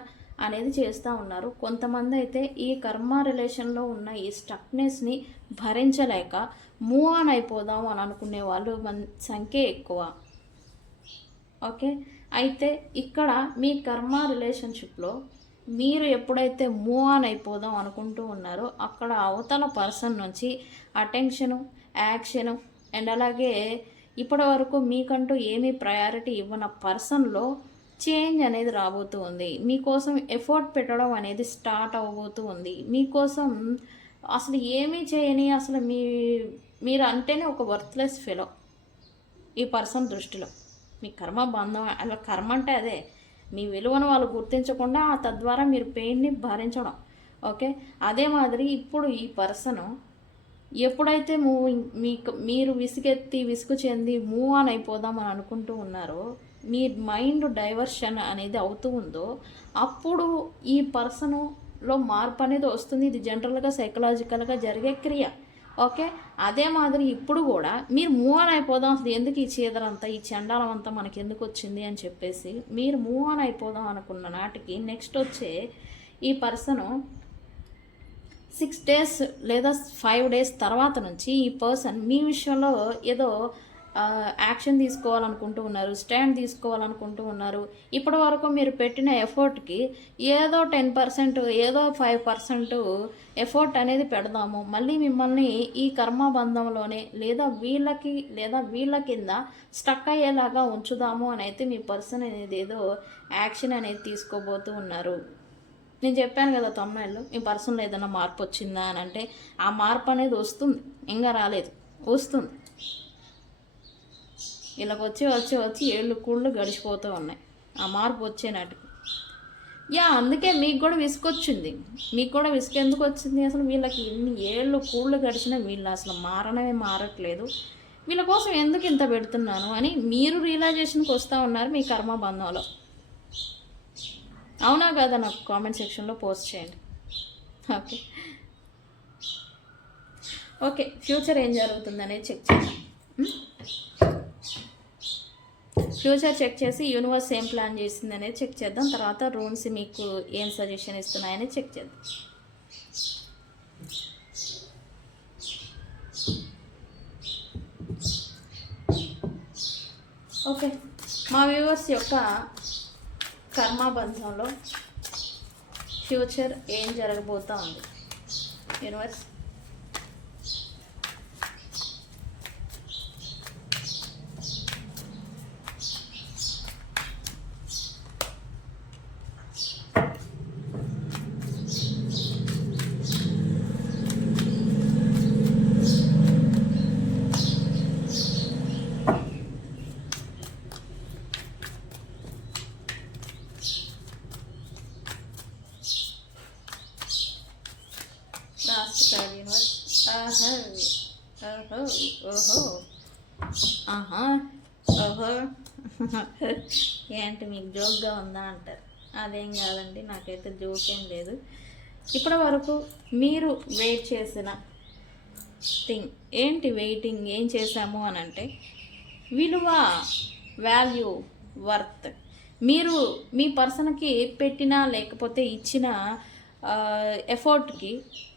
అనేది చేస్తూ ఉన్నారు. కొంతమంది అయితే ఈ కర్మ రిలేషన్లో ఉన్న ఈ స్టక్నెస్ని భరించలేక మూవ్ ఆన్ అయిపోదాం అని అనుకునే వాళ్ళు సంఖ్య ఎక్కువ. ఓకే, అయితే ఇక్కడ మీ కర్మ రిలేషన్షిప్లో మీరు ఎప్పుడైతే మూవ్ ఆన్ అయిపోదాం అనుకుంటూ ఉన్నారో అక్కడ అవతల పర్సన్ నుంచి అటెన్షను, యాక్షను, అండ్ అలాగే ఇప్పటి వరకు మీకంటూ ఏమీ ప్రయారిటీ ఇవ్వని పర్సన్లో చేంజ్ అనేది రాబోతూ ఉంది. మీకోసం ఎఫర్ట్ పెట్టడం అనేది స్టార్ట్ అవ్వబోతూ ఉంది. మీకోసం అసలు ఏమీ చేయని, అసలు మీరు అంటేనే ఒక వర్త్లెస్ ఫెలో ఈ పర్సన్ దృష్టిలో. మీ కర్మ బంధం, అలా కర్మ అంటే అదే, మీ విలువను వాళ్ళు గుర్తించకుండా తద్వారా మీరు పెయిన్ని భరించడం. ఓకే, అదే మాదిరి ఇప్పుడు ఈ పర్సను ఎప్పుడైతే మీరు విసుగు చెంది మూవ్ ఆన్ అయిపోదామని అనుకుంటూ ఉన్నారో, మీ మైండ్ డైవర్షన్ అనేది అవుతూ ఉందో అప్పుడు ఈ పర్సన్లో మార్పు అనేది వస్తుంది. ఇది జనరల్గా సైకలాజికల్గా జరిగే క్రియ. ఓకే, అదే మాదిరి ఇప్పుడు కూడా మీరు మూవ్ ఆన్ అయిపోదాం, అసలు ఎందుకు ఈ చీదరంతా, ఈ చండాలం అంతా మనకి ఎందుకు వచ్చింది అని చెప్పేసి మీరు మూవ్ ఆన్ అయిపోదాం అనుకున్న నాటికి నెక్స్ట్ వచ్చే ఈ పర్సను 6 days లేదా 5 days తర్వాత నుంచి ఈ పర్సన్ మీ విషయంలో ఏదో యాక్షన్ తీసుకోవాలనుకుంటూ ఉన్నారు, స్టాండ్ తీసుకోవాలనుకుంటూ ఉన్నారు. ఇప్పటి వరకు మీరు పెట్టిన ఎఫర్ట్కి ఏదో 10%, ఏదో 5% ఎఫర్ట్ అనేది పెడదాము, మళ్ళీ మిమ్మల్ని ఈ కర్మబంధంలోనే లేదా వీళ్ళ కింద స్టక్ అయ్యేలాగా ఉంచుదాము అని అయితే మీ పర్సన్ అనేది ఏదో యాక్షన్ అనేది తీసుకోబోతూ ఉన్నారు. నేను చెప్పాను కదా తమ్ముళ్ళు, మీ పర్సన్లో ఏదైనా మార్పు వచ్చిందా అని అంటే ఆ మార్పు అనేది వస్తుంది, ఇంకా రాలేదు, వస్తుంది. ఇలాగ వచ్చి ఏళ్ళు కూళ్ళు గడిచిపోతూ ఉన్నాయి ఆ మార్పు వచ్చే నాటికి. అందుకే మీకు కూడా విసుకొచ్చింది. మీకు కూడా విసుగు ఎందుకు వచ్చింది? అసలు వీళ్ళకి ఎన్ని ఏళ్ళు కూళ్ళు గడిచినా వీళ్ళు అసలు మారట్లేదు, వీళ్ళ కోసం ఎందుకు ఇంత పెడుతున్నాను అని మీరు రియలైజేషన్కి వస్తూ ఉన్నారు మీ కర్మబంధంలో. అవునా కదా? నాకు కామెంట్ సెక్షన్లో పోస్ట్ చేయండి. ఓకే, ఫ్యూచర్ ఏం జరుగుతుందనేది చెక్ చేద్దాం. ఫ్యూచర్ చెక్ చేసి యూనివర్స్ ఏం ప్లాన్ చేసింది అనేది చెక్ చేద్దాం. తర్వాత రూమ్స్ మీకు ఏం సజెషన్ ఇస్తున్నాయని చెక్ చేద్దాం. ఓకే, మా వ్యూవర్స్ యొక్క కర్మబంధంలో ఫ్యూచర్ ఏం జరగబోతూ ఉంది యూనివర్స్? ఆహా, ఓహో, ఓహో, ఆహా, ఓహో. ఏంటి మీకు జోక్గా ఉందా అంటారు. అదేం కాదండి, నాకైతే జోక్ ఏం లేదు. ఇప్పటి వరకు మీరు వెయిట్ చేసిన థింగ్ ఏంటి? వెయిటింగ్ ఏం చేశాము అని అంటే విలువ, వాల్యూ, వర్త్. మీరు మీ పర్సన్కి పెట్టిన లేకపోతే ఇచ్చిన ఎఫర్ట్కి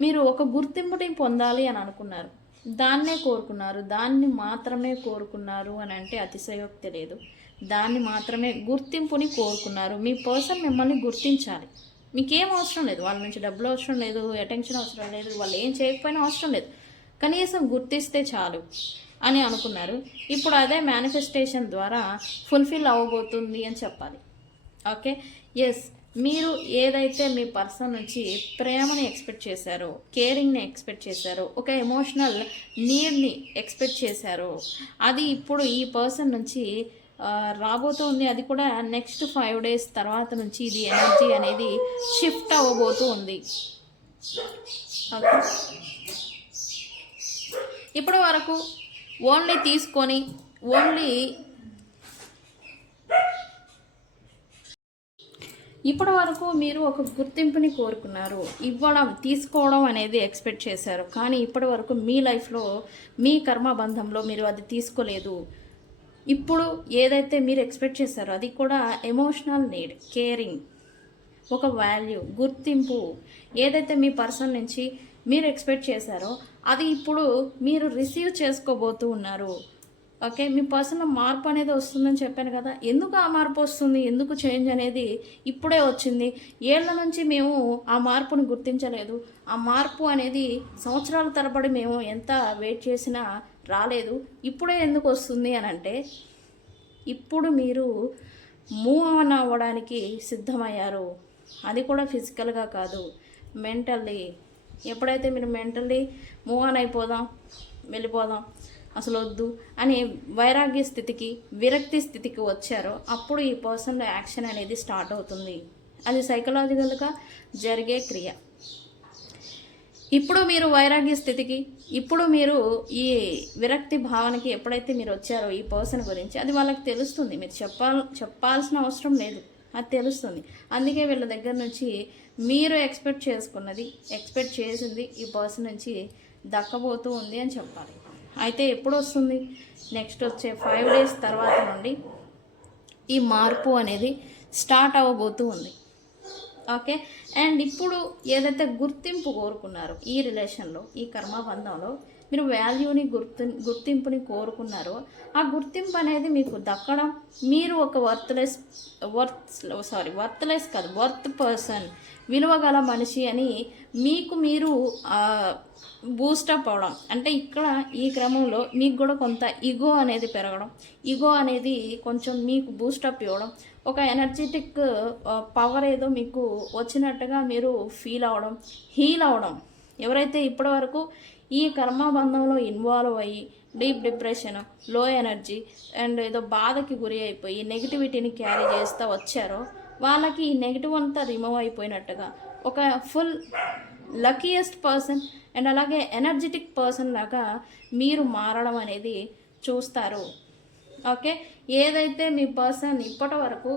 మీరు ఒక గుర్తింపుని పొందాలి అని అనుకున్నారు. దాన్నే కోరుకున్నారు, దాన్ని మాత్రమే కోరుకున్నారు అని అంటే అతిశయోక్తి లేదు. దాన్ని మాత్రమే గుర్తింపుని కోరుకున్నారు. మీ పర్సన్ మిమ్మల్ని గుర్తించాలి. మీకేం అవసరం లేదు, వాళ్ళ నుంచి డబ్బులు అవసరం లేదు, అటెన్షన్ అవసరం లేదు, వాళ్ళు ఏం చేయకపోయినా అవసరం లేదు, కనీసం గుర్తిస్తే చాలు అని అనుకున్నారు. ఇప్పుడు అదే మేనిఫెస్టేషన్ ద్వారా ఫుల్ఫిల్ అవ్వబోతుంది అని చెప్పాలి. Okay, yes. మీరు ఏదైతే మీ పర్సన్ నుంచి ప్రేమని ఎక్స్పెక్ట్ చేశారో, కేరింగ్ని ఎక్స్పెక్ట్ చేశారో, ఒక ఎమోషనల్ నీడ్ని ఎక్స్పెక్ట్ చేశారో, అది ఇప్పుడు ఈ పర్సన్ నుంచి రాబోతుంది. అది కూడా నెక్స్ట్ 5 days తర్వాత నుంచి ఇది ఎనర్జీ అనేది షిఫ్ట్ అవ్వబోతూ ఉంది. ఓకే, ఇప్పటి వరకు ఓన్లీ తీసుకొని ఇప్పటి వరకు మీరు ఒక గుర్తింపుని కోరుకున్నారు, ఇవ్వడం తీసుకోవడం అనేది ఎక్స్పెక్ట్ చేశారు. కానీ ఇప్పటి వరకు మీ లైఫ్లో మీ కర్మబంధంలో మీరు అది తీసుకోలేదు. ఇప్పుడు ఏదైతే మీరు ఎక్స్పెక్ట్ చేశారో అది కూడా ఎమోషనల్ నీడ్, కేరింగ్, ఒక వాల్యూ, గుర్తింపు ఏదైతే మీ పర్సన్ నుంచి మీరు ఎక్స్పెక్ట్ చేశారో అది ఇప్పుడు మీరు రిసీవ్ చేసుకోబోతూ ఉన్నారు. ఓకే, మీ పర్సన్లో మార్పు అనేది వస్తుందని చెప్పాను కదా. ఎందుకు ఆ మార్పు వస్తుంది, ఎందుకు చేంజ్ అనేది ఇప్పుడే వచ్చింది? ఏళ్ల నుంచి మేము ఆ మార్పును గుర్తించలేదు. ఆ మార్పు అనేది సంవత్సరాల తరబడి మేము ఎంత వెయిట్ చేసినా రాలేదు. ఇప్పుడే ఎందుకు వస్తుంది అని అంటే ఇప్పుడు మీరు మూవ్ ఆన్ అవ్వడానికి సిద్ధమయ్యారు. అది కూడా ఫిజికల్గా కాదు, మెంటల్లీ. ఎప్పుడైతే మీరు మెంటల్లీ మూవ్ ఆన్ అయిపోదాం, వెళ్ళిపోదాం, అసలు వద్దు అని వైరాగ్య స్థితికి, విరక్తి స్థితికి వచ్చారో అప్పుడు ఈ పర్సన్లో యాక్షన్ అనేది స్టార్ట్ అవుతుంది. అది సైకలాజికల్గా జరిగే క్రియ. ఇప్పుడు మీరు వైరాగ్య స్థితికి, ఇప్పుడు మీరు ఈ విరక్తి భావనకి ఎప్పుడైతే మీరు వచ్చారో ఈ పర్సన్ గురించి, అది వాళ్ళకి తెలుస్తుంది. మీరు చెప్పాల్సిన అవసరం లేదు, అది తెలుస్తుంది. అందుకే వీళ్ళ దగ్గర నుంచి మీరు ఎక్స్పెక్ట్ చేసింది ఈ పర్సన్ నుంచి దక్కబోతూ ఉంది అని చెప్పాలి. అయితే ఎప్పుడు వస్తుంది? నెక్స్ట్ వచ్చే 5 days తర్వాత నుండి ఈ మార్పు అనేది స్టార్ట్ అవ్వబోతూ ఉంది. ఓకే, అండ్ ఇప్పుడు ఏదైతే గుర్తింపు కోరుకున్నారో ఈ రిలేషన్లో, ఈ కర్మబంధంలో మీరు వాల్యూని, గుర్తింపుని కోరుకున్నారో ఆ గుర్తింపు అనేది మీకు దక్కడం, మీరు ఒక వర్త్ పర్సన్, విలువగల మనిషి అని మీకు మీరు బూస్టప్ అవడం. అంటే ఇక్కడ ఈ క్రమంలో మీకు కూడా కొంత ఈగో అనేది పెరగడం, ఈగో అనేది కొంచెం మీకు బూస్టప్ ఇవ్వడం, ఒక ఎనర్జెటిక్ పవర్ ఏదో మీకు వచ్చినట్టుగా మీరు ఫీల్ అవ్వడం, హీల్ అవ్వడం. ఎవరైతే ఇప్పటివరకు ఈ కర్మబంధంలో ఇన్వాల్వ్ అయ్యి డీప్ డిప్రెషన్, లో ఎనర్జీ అండ్ ఏదో బాధకి గురి అయిపోయి నెగిటివిటీని క్యారీ చేస్తూ వచ్చారో వాళ్ళకి ఈ నెగిటివ్ అంతా రిమూవ్ అయిపోయినట్టుగా ఒక ఫుల్ లక్కీయెస్ట్ పర్సన్ అండ్ అలాగే ఎనర్జెటిక్ పర్సన్ లాగా మీరు మారడం అనేది చూస్తారు. ఓకే, ఏదైతే మీ పర్సన్ ఇప్పటి వరకు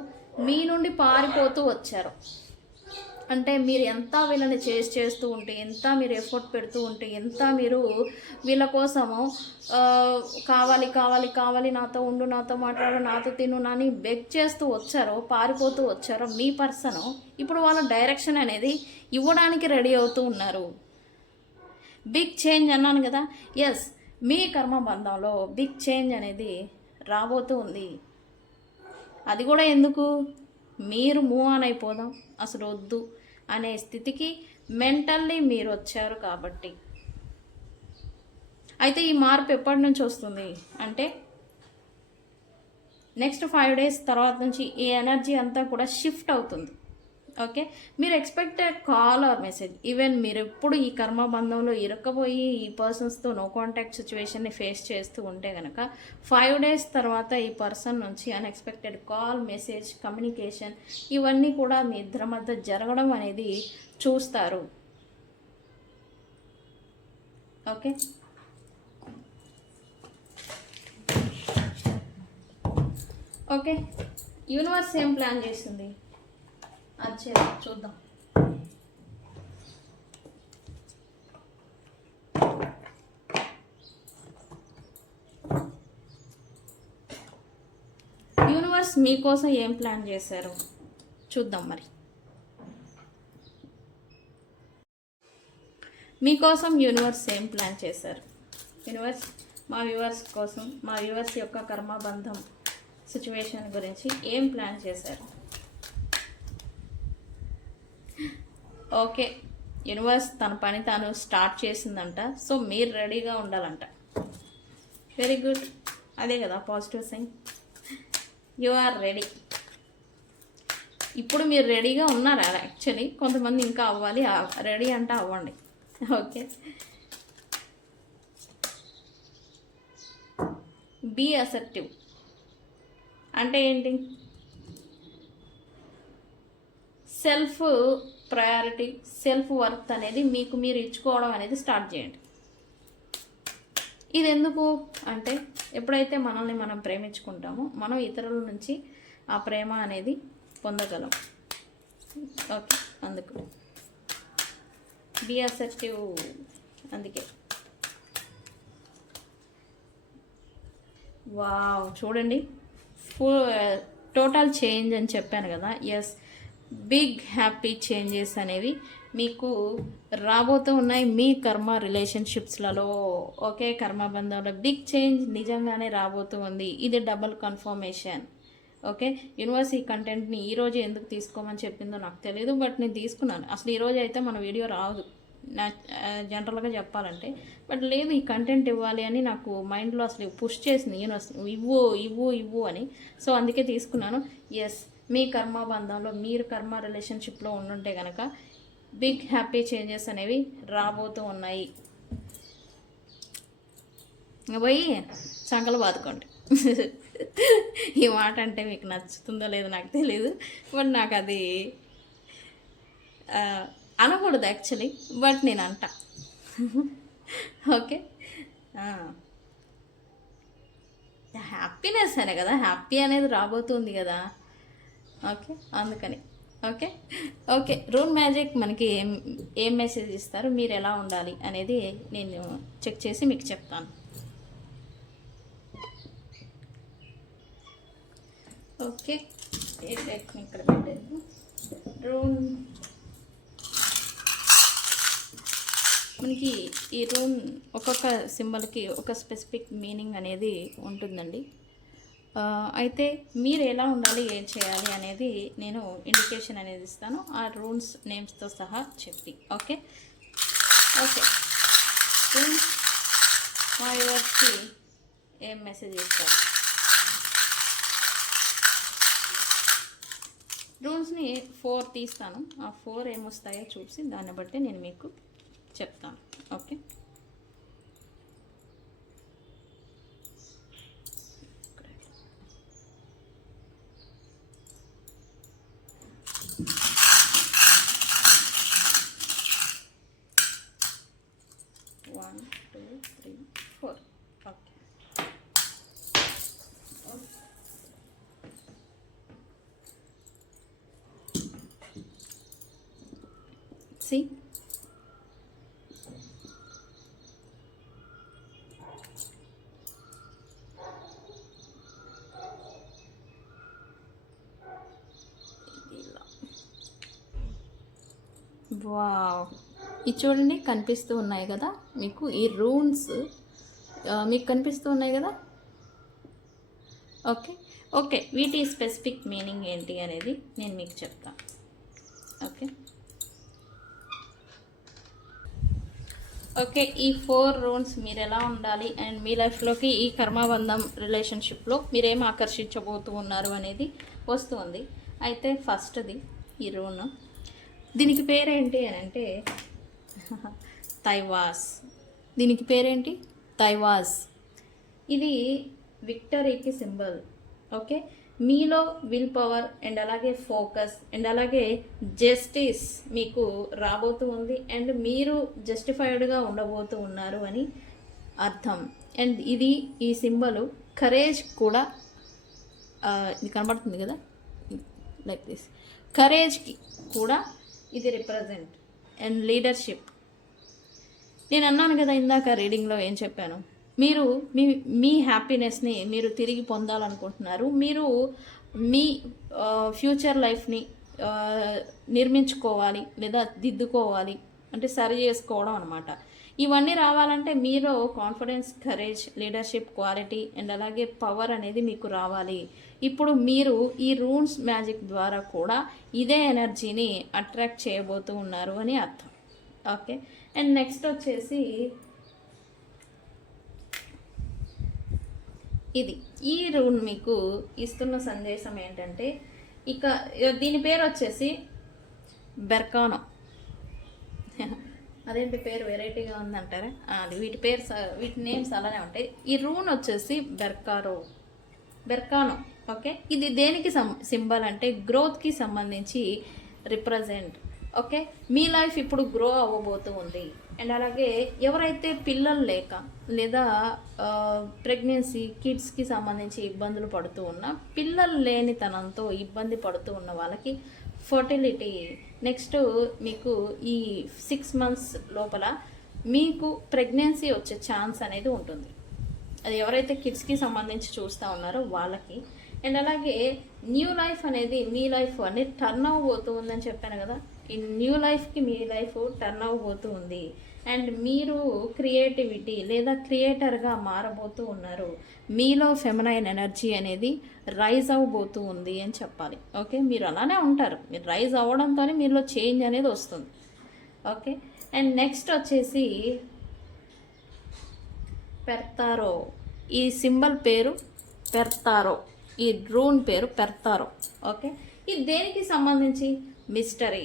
మీ నుండి పారిపోతూ వచ్చారో, అంటే మీరు ఎంత వీళ్ళని చేస్తూ ఉంటే, ఎంత మీరు ఎఫర్ట్ పెడుతూ ఉంటే, ఎంత మీరు వీళ్ళ కోసము కావాలి కావాలి కావాలి, నాతో ఉండు, నాతో మాట్లాడు, నాతో తిను అని బెగ్ చేస్తూ వచ్చారో, పారిపోతూ వచ్చారో మీ పర్సన్ ఇప్పుడు వాళ్ళ డైరెక్షన్ అనేది ఇవ్వడానికి రెడీ అవుతూ ఉన్నారు. బిగ్ చేంజ్ అన్నాను కదా. ఎస్, మీ కర్మ బంధంలో బిగ్ చేంజ్ అనేది రాబోతూ ఉంది. అది కూడా ఎందుకు? మీరు మూవ్ ఆన్ అయిపోదాం, అసలు వద్దు అనే స్థితికి మెంటల్లీ మీరు వచ్చారు కాబట్టి. అయితే ఈ మార్పు ఎప్పటి నుంచి వస్తుంది అంటే నెక్స్ట్ 5 days తర్వాత నుంచి ఈ ఎనర్జీ అంతా కూడా షిఫ్ట్ అవుతుంది. ఓకే, మీరు expected call or message. Even మీరు ఎప్పుడు ఈ కర్మబంధంలో ఇరక్కపోయి ఈ పర్సన్స్తో నో కాంటాక్ట్ సిచ్యువేషన్ని ఫేస్ చేస్తూ ఉంటే కనుక 5 days తర్వాత ఈ పర్సన్ నుంచి అన్ఎక్స్పెక్టెడ్ కాల్, మెసేజ్, కమ్యూనికేషన్ ఇవన్నీ కూడా మీ ఇద్దరి మధ్య జరగడం అనేది చూస్తారు. ఓకే. ఓకే, యూనివర్స్ ఏం ప్లాన్ చేస్తుంది అది చూద్దాం. యూనివర్స్ మీకోసం ఏం ప్లాన్ చేశారు చూద్దాం. మరి మీకోసం యూనివర్స్ ఏం ప్లాన్ చేశారు? యూనివర్స్ మా వ్యూవర్స్ కోసం, మా వ్యూవర్స్ యొక్క కర్మబంధం సిచ్యువేషన్ గురించి ఏం ప్లాన్ చేశారు? ఓకే, యూనివర్స్ తన పని తాను స్టార్ట్ చేసిందంట. సో మీరు రెడీగా ఉండాలంట. వెరీ గుడ్, అదే కదా positive sign. You are ready. ఇప్పుడు మీరు రెడీగా ఉన్నారా? యాక్చువల్లీ కొంతమంది ఇంకా అవ్వాలి. రెడీ అంటే అవ్వండి. ఓకే, బీ అసర్టివ్ అంటే ఏంటి? సెల్ఫ్ ప్రయారిటీ, సెల్ఫ్ వర్త్ అనేది మీకు మీరు ఇచ్చుకోవడం అనేది స్టార్ట్ చేయండి. ఇది ఎందుకు అంటే, ఎప్పుడైతే మనల్ని మనం ప్రేమించుకుంటామో మనం ఇతరుల నుంచి ఆ ప్రేమ అనేది పొందగలం. ఓకే, అందుకు బీ అసర్టివ్. అందుకే వావ్, చూడండి టోటల్ చేంజ్ అని చెప్పాను కదా. ఎస్, బిగ్ హ్యాపీ చేంజెస్ అనేవి మీకు రాబోతూ ఉన్నాయి మీ కర్మ రిలేషన్షిప్స్లలో. ఓకే, కర్మబంధంలో బిగ్ చేంజ్ నిజంగానే రాబోతూ ఉంది. ఇది డబుల్ కన్ఫర్మేషన్. ఓకే, యూనివర్స్ ఈ కంటెంట్ని ఈరోజు ఎందుకు తీసుకోమని చెప్పిందో నాకు తెలియదు, బట్ నేను తీసుకున్నాను. అసలు ఈరోజు అయితే మన వీడియో రాదు నా జనరల్గా చెప్పాలంటే, బట్ లేదు ఈ కంటెంట్ ఇవ్వాలి అని నాకు మైండ్లో అసలు పుష్ చేసింది యూనివర్స్, ఇవ్వు ఇవ్వు ఇవ్వు అని. సో అందుకే తీసుకున్నాను. ఎస్, మీ కర్మబంధంలో మీరు కర్మ రిలేషన్షిప్లో ఉండుంటే కనుక బిగ్ హ్యాపీ చేంజెస్ అనేవి రాబోతూ ఉన్నాయి. పోయి సంకలు బాదుకోండి. ఈ మాట అంటే మీకు నచ్చుతుందో లేదో నాకు తెలియదు, బట్ నాకు అది అనకూడదు యాక్చువల్లీ, బట్ నేను అంట. ఓకే, హ్యాపీనెస్ అనే కదా, హ్యాపీ అనేది రాబోతుంది కదా. ఓకే, అందుకని ఓకే. ఓకే, రూన్ మ్యాజిక్ మనకి ఏం మెసేజ్ ఇస్తారు, మీరు ఎలా ఉండాలి అనేది నేను చెక్ చేసి మీకు చెప్తాను. ఓకే, ఏ టెక్నిక్ ఇక్కడ పెట్టాను. రూన్ మనకి ఈ రూన్ ఒక్కొక్క సింబల్కి ఒక స్పెసిఫిక్ మీనింగ్ అనేది ఉంటుందండి. అయితే మీరు ఎలా ఉండాలి, ఏం చేయాలి అనేది నేను ఇండికేషన్ అనేది ఇస్తాను, ఆ రూన్స్ నేమ్స్తో సహా చెప్పి. ఓకే ఓకే, రూన్స్ మా వ్యూవర్స్కి ఏం మెసేజ్ ఇస్తారు? రూన్స్ని 4 తీస్తాను. ఆ 4 ఏమొస్తాయో చూసి దాన్ని బట్టి నేను మీకు చెప్తాను. Okay, one 2 3 4. Okay, see wow, ఇది చూడండి కనిపిస్తూ ఉన్నాయి కదా మీకు, ఈ రూన్స్ మీకు కనిపిస్తూ ఉన్నాయి కదా. ఓకే ఓకే, వీటి స్పెసిఫిక్ మీనింగ్ ఏంటి అనేది నేను మీకు చెప్తాను. ఓకే ఓకే, ఈ 4 రూన్స్ మీరు ఎలా ఉండాలి అండ్ మీ లైఫ్లోకి ఈ కర్మబంధం రిలేషన్షిప్లో మీరేం ఆకర్షించబోతూ ఉన్నారు అనేది వస్తుంది. అయితే ఫస్ట్ది ఈ రూన్, దీనికి పేరేంటి అని అంటే తైవాస్. దీనికి పేరేంటి? తైవాస్. ఇది విక్టరీకి సింబల్. ఓకే, మీలో విల్ పవర్ అండ్ అలాగే ఫోకస్ అండ్ అలాగే జస్టిస్ మీకు రాబోతూ ఉంది అండ్ మీరు జస్టిఫైడ్గా ఉండబోతూ ఉన్నారు అని అర్థం. అండ్ ఇది ఈ సింబల్ కరేజ్ కూడా ఇది కనబడుతుంది కదా, లైక్ దిస్. కరేజ్కి కూడా ఇది రిప్రజెంట్ అండ్ లీడర్షిప్. నేను అన్నాను కదా ఇందాక రీడింగ్లో ఏం చెప్పాను, మీరు మీ హ్యాపీనెస్ని మీరు తిరిగి పొందాలనుకుంటున్నారు, మీరు మీ ఫ్యూచర్ లైఫ్ని నిర్మించుకోవాలి లేదా దిద్దుకోవాలి, అంటే సరి చేసుకోవడం అనమాట. ఇవన్నీ రావాలంటే మీలో confidence, courage, leadership quality and అలాగే పవర్ అనేది మీకు రావాలి. ఇప్పుడు మీరు ఈ రూన్స్ మ్యాజిక్ ద్వారా కూడా ఇదే ఎనర్జీని అట్రాక్ట్ చేయబోతూ ఉన్నారు అని అర్థం. ఓకే, అండ్ నెక్స్ట్ వచ్చేసి ఇది ఈ రూన్ మీకు ఇస్తున్న సందేశం ఏంటంటే, ఇక దీని పేరు వచ్చేసి బెర్కానో. అదేంటి పేరు వెరైటీగా ఉందంటారా? అది వీటి నేమ్స్ అలానే ఉంటాయి. ఈ రూన్ వచ్చేసి బెర్కానో. ఓకే, ఇది దేనికి సింబల్ అంటే గ్రోత్కి సంబంధించి రిప్రజెంట్. ఓకే, మీ లైఫ్ ఇప్పుడు గ్రో అవ్వబోతూ ఉంది. అండ్ అలాగే ఎవరైతే పిల్లలు లేక లేదా ప్రెగ్నెన్సీ కిడ్స్కి సంబంధించి ఇబ్బందులు పడుతూ ఉన్నా, పిల్లలు లేనితనంతో ఇబ్బంది పడుతూ ఉన్న వాళ్ళకి ఫర్టిలిటీ, నెక్స్ట్ మీకు ఈ 6 months లోపల మీకు ప్రెగ్నెన్సీ వచ్చే ఛాన్స్ అనేది ఉంటుంది. అది ఎవరైతే కిడ్స్కి సంబంధించి చూస్తూ ఉన్నారో వాళ్ళకి. అండ్ అలాగే న్యూ లైఫ్ అనేది మీ లైఫ్ అనేది టర్న్ అవ్వబోతూ ఉందని చెప్పాను కదా, ఈ న్యూ లైఫ్కి మీ లైఫ్ టర్న్ అవ్వబోతూ ఉంది. అండ్ మీరు క్రియేటివిటీ లేదా క్రియేటర్గా మారబోతూ ఉన్నారు. మీలో ఫెమినైన్ ఎనర్జీ అనేది రైజ్ అవ్వబోతూ ఉంది అని చెప్పాలి. ఓకే, మీరు అలానే ఉంటారు, మీరు రైజ్ అవ్వడంతోనే మీలో చేంజ్ అనేది వస్తుంది. ఓకే, అండ్ నెక్స్ట్ వచ్చేసి పెర్తారో. ఈ సింబల్ పేరు పెర్తారో, ఈ డ్రోన్ పేరు పెర్తారో. ఓకే, ఇది దేనికి సంబంధించి మిస్టరీ.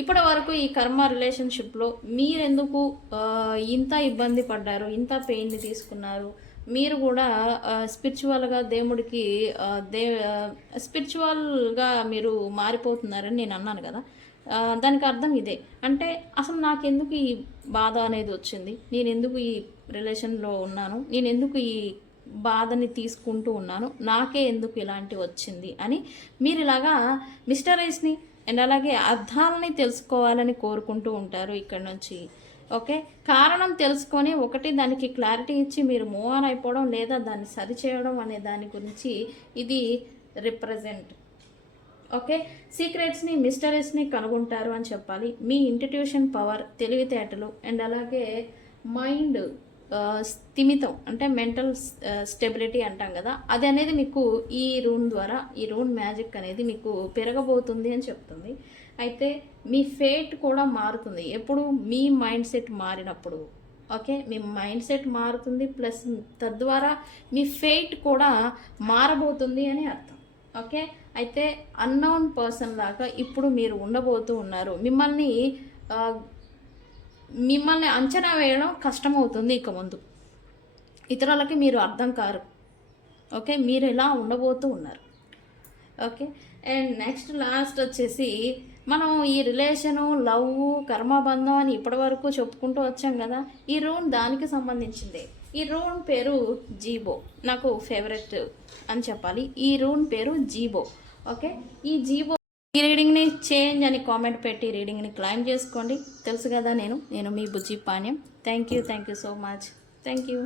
ఇప్పటి వరకు ఈ కర్మ రిలేషన్షిప్లో మీరెందుకు ఇంత ఇబ్బంది పడ్డారు, ఇంత పెయిన్ని తీసుకున్నారు, మీరు కూడా స్పిరిచువల్గా దేవుడికి స్పిరిచువల్గా మీరు మారిపోతున్నారని నేను అన్నాను కదా. దానికి అర్థం ఇదే. అంటే అసలు నాకెందుకు ఈ బాధ అనేది వచ్చింది, నేను ఎందుకు ఈ రిలేషన్లో ఉన్నాను, నేను ఎందుకు ఈ బాధని తీసుకుంటూ ఉన్నాను, నాకే ఎందుకు ఇలాంటి వచ్చింది అని మీరు ఇలాగా మిస్టరీస్ని అండ్ అలాగే అర్థాలని తెలుసుకోవాలని కోరుకుంటూ ఉంటారు ఇక్కడ నుంచి. ఓకే, కారణం తెలుసుకొని ఒకటి దానికి క్లారిటీ ఇచ్చి మీరు మూవ్ ఆన్ అయిపోవడం లేదా దాన్ని సరిచేయడం అనే దాని గురించి ఇది రిప్రజెంట్. ఓకే, సీక్రెట్స్ని మిస్టరీస్ని కనుగొంటారు అని చెప్పాలి. మీ ఇంట్యూషన్ పవర్, తెలివితేటలు అండ్ అలాగే మైండ్ స్థిమితం అంటే మెంటల్ స్టెబిలిటీ అంటాం కదా, అది అనేది మీకు ఈ రూన్ ద్వారా, ఈ రూన్ మ్యాజిక్ అనేది మీకు పెరగబోతుంది అని చెప్తుంది. అయితే మీ ఫేట్ కూడా మారుతుంది ఎప్పుడు మీ మైండ్ సెట్ మారినప్పుడు. ఓకే, మీ మైండ్ సెట్ మారుతుంది ప్లస్ తద్వారా మీ ఫేట్ కూడా మారబోతుంది అని అర్థం. ఓకే, అయితే అన్నోన్ పర్సన్ లాగా ఇప్పుడు మీరు ఉండబోతూ ఉన్నారు. మిమ్మల్ని అంచనా వేయడం కష్టమవుతుంది ఇక ముందు. ఇతరులకి మీరు అర్థం కారు. ఓకే, మీరు ఎలా ఉండబోతూ ఉన్నారు. ఓకే, అండ్ నెక్స్ట్ లాస్ట్ వచ్చేసి మనం ఈ రిలేషను, లవ్, కర్మబంధం అని ఇప్పటి వరకు చెప్పుకుంటూ వచ్చాం కదా, ఈ రూన్ దానికి సంబంధించిందే. ఈ రూన్ పేరు జీబో, నాకు ఫేవరెట్ అని చెప్పాలి. ఈ రూన్ పేరు జీబో. ఓకే, ఈ జీబో ఈ రీడింగ్ని చేంజ్ అని కామెంట్ పెట్టి రీడింగ్ని క్లైమ్ చేసుకోండి. తెలుసు కదా నేను మీ Bujji Panyam. Thank you so much. Thank you.